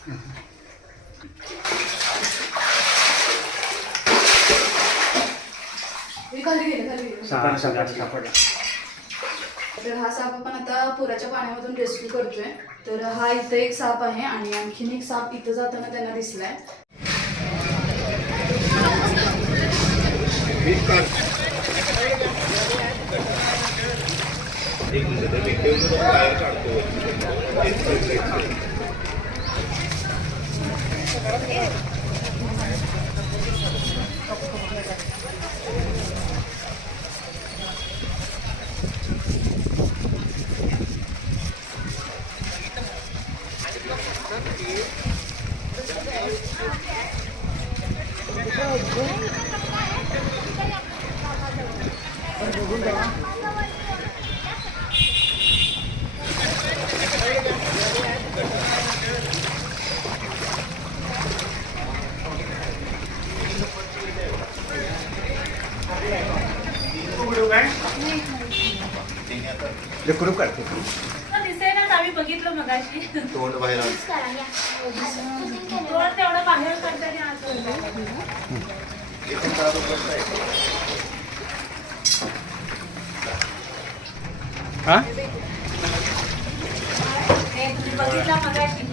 तर हा साप आपण आता पुराच्या पाण्यामधून रेस्क्यू करतोय. तर हा इथं एक साप आहे आणि आणखीन एक साप इथं जाताना त्यांना दिसलाय. ग्रुप करते दिसेनाच आम्ही बघितलं मगाशी. तोंड बाहेर तोंड तेवढं बाहेर काढताना बघितला मगाशी.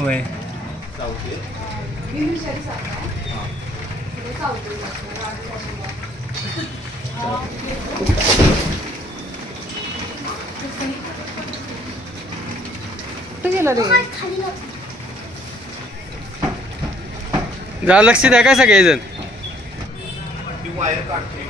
होय जा लक्ष द्या काय सगळेजण. वायर काढते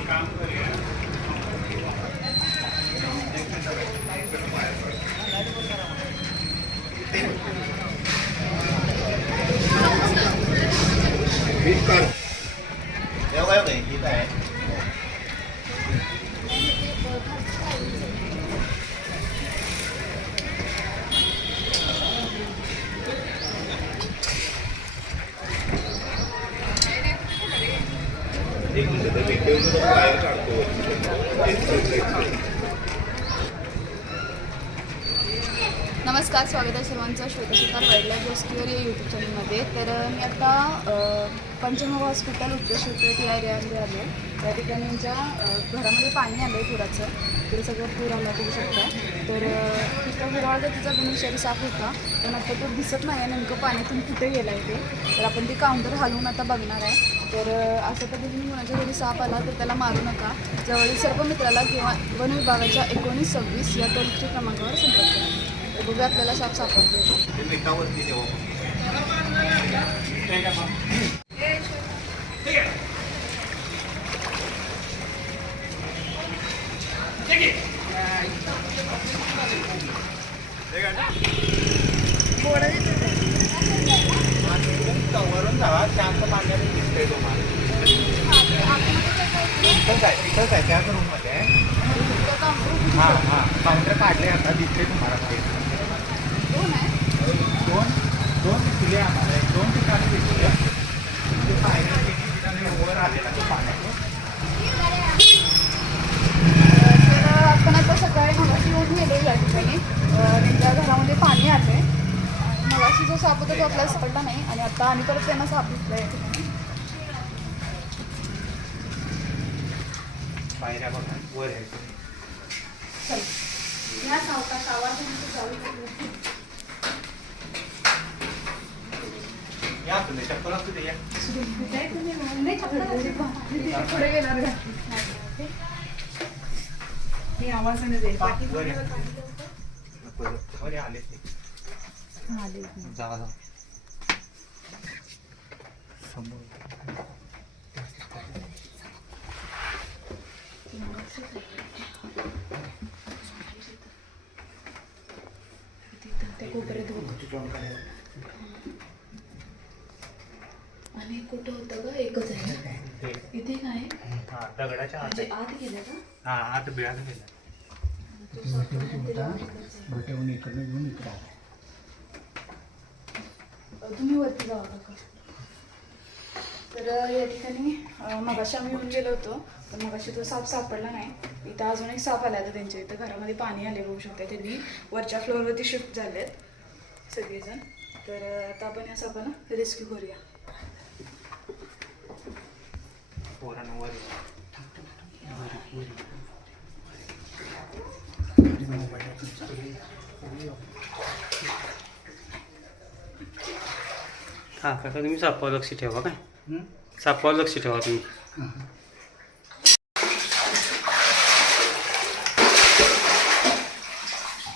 नमस्कार, स्वागत आहे सर्वांचं श्वेतशिकार वाईल्डलाईफ रेस्क्यूअर या यूट्यूब चॅनलमध्ये. तर मी आता पंचमहाल हॉस्पिटल उत्तर शिवपेठ या एरियामध्ये आलो. त्या ठिकाणी आमच्या घरामध्ये पाणी आलं आहे पुराचं. तिथे सगळं पूर आला बघू शकता. तर तिथं गुरवाळचा तिचा बिनविषारी साप होता, पण आता तो दिसत नाही आहे नेमकं पाण्यातून कुठे गेला आहे ते. तर आपण ते काउंटर हलवून आता बघणार आहे. तर असं पद्धतीने कोणाच्या घरी साप आला तर त्याला मारू नका. जवळील सर्व मित्राला किंवा वन विभागाच्या 1926 या टोल फ्री क्रमांकावर संपर्क करा. बघूया आपल्याला साप सापडतो. वरून जावा शांत पाण्याने दिसतंय तुम्हाला. तिथंच आहे त्याच रूममध्ये आहे. हां हां काउंटर काढले आता दिसते तुम्हाला. दोन दिसले आम्हाला. दोन ठिकाणी दिसले. वर आलेला तो पाण्यातून. तर आपण आता सकाळी मगाशी येऊन गेलो या ठिकाणी. त्यांच्या घरामध्ये पाणी आले. मगाशी जो साप होता तो आपल्याला सापडला नाही आणि आता आणि परत त्यांना साप दिसला या ठिकाणी. पायऱ्या बघा वर आहे. चल या सावकाश आवाज या तुम्ही चप्पल असू दे या. पुढे गेणार आवाजाने जाईल. वर आले ते जा समोर. आणि कुठं होतं ग? एकच आहे इथे. काय दगडाच्या आत गेलं का? हा आत बिळात गेला. तुम्ही वरती जावा का? तर या ठिकाणी मगाशी आम्ही येऊन गेलो होतो. पण मग अशी तो साप सापडला नाही. इथं अजून एक साप आला आता त्यांच्या इथं घरामध्ये पाणी आले बघू शकता. त्यांनी वरच्या फ्लोअरवरती शिफ्ट झालेत सगळेजण. तर आता आपण या सापाला रेस्क्यू करूया. पोरांवर हा काका तुम्ही सापावर लक्ष ठेवा काय सापावर लक्ष ठेवा तुम्ही.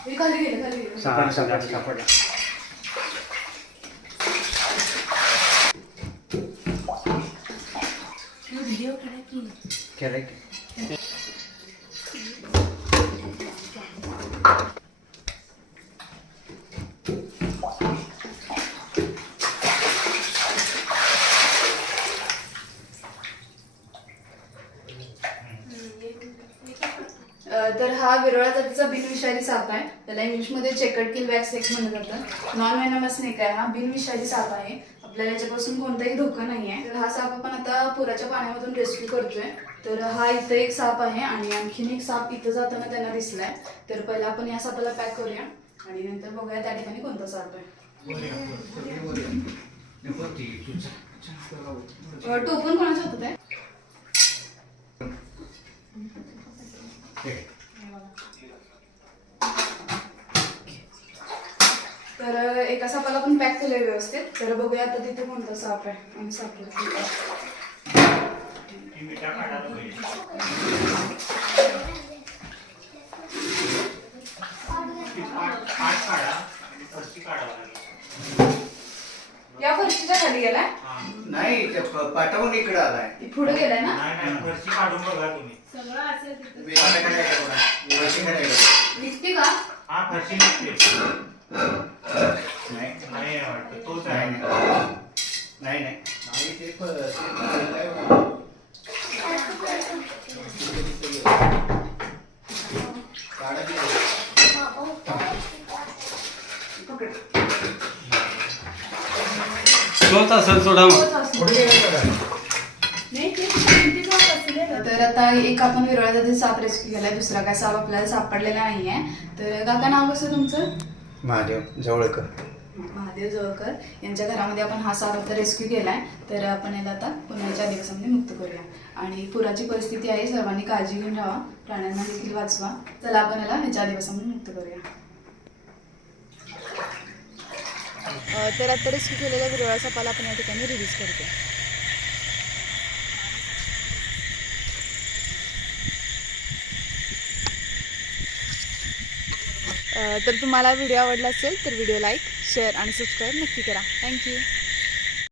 हे खाली गेले. सापडला. व्हिडिओ करा की केलंय तर हा विरळा जातीचा बिनविषारी साप आहे. त्याला इंग्लिशमध्ये चेकर्ड किल वॅक्स स्नेक म्हणलं जातं. नॉन व्हेनमस स्नेक आहे. हा बिनविषारी साप आहे. आपल्याला याच्यापासून कोणताही धोका नाही आहे. तर हा साप आपण आता पुराच्या पाण्यामधून रेस्क्यू करतोय. तर हा इथं एक साप आहे आणि आणखीन एक साप इथं जाताना त्यांना दिसलाय. तर पहिला आपण या सापाला पॅक करूया आणि नंतर बघूया त्या ठिकाणी कोणता साप आहे. टोपण कोणाच्या हातात आहे? तर एका सापाला आपण पॅक केलंय व्यवस्थित. तर बघूया आता तिथे कोणता साप आहे आणि सापला या फरशीच्या खाली गेलाय. नाही ते पाठवून इकडे आलाय. पुढे गेलाय ना. फरशी काढून बघा तुम्ही. सगळं असेल तिथं. निघते का? हा फरशी निघते. नाही वाटतं तोच आहे. नाही ते तोच असेल सोडा मग. तोच असतो. नाही ते भिंतीचं बसलेलं. तर आता एक आपण विरळा जातीचा साप रेस्क्यू केलाय. दुसरा काय साप आपल्याला सापडलेला नाहीये. तर काका नाव कसं तुमचं? महादेव जवळकर. महादेव जवळकर यांच्या घरामध्ये आपण हा साप आता रेस्क्यू केलाय. तर आपण याला आता पुण्याच्या अधिवासामध्ये मुक्त करूया. आणि पुराची परिस्थिती आहे. सर्वांनी काळजी घेऊन राहा. प्राण्यांना देखील वाचवा. चला आपण याला ह्याच्या अधिवासामध्ये मुक्त करूया. तर आता रेस्क्यू केलेल्या विरळा सापाला आपण या ठिकाणी रिलीज करतो. तर तुम्हाला व्हिडिओ आवडला असेल तर व्हिडिओ लाईक शेअर आणि सबस्क्राईब नक्की करा. थँक्यू.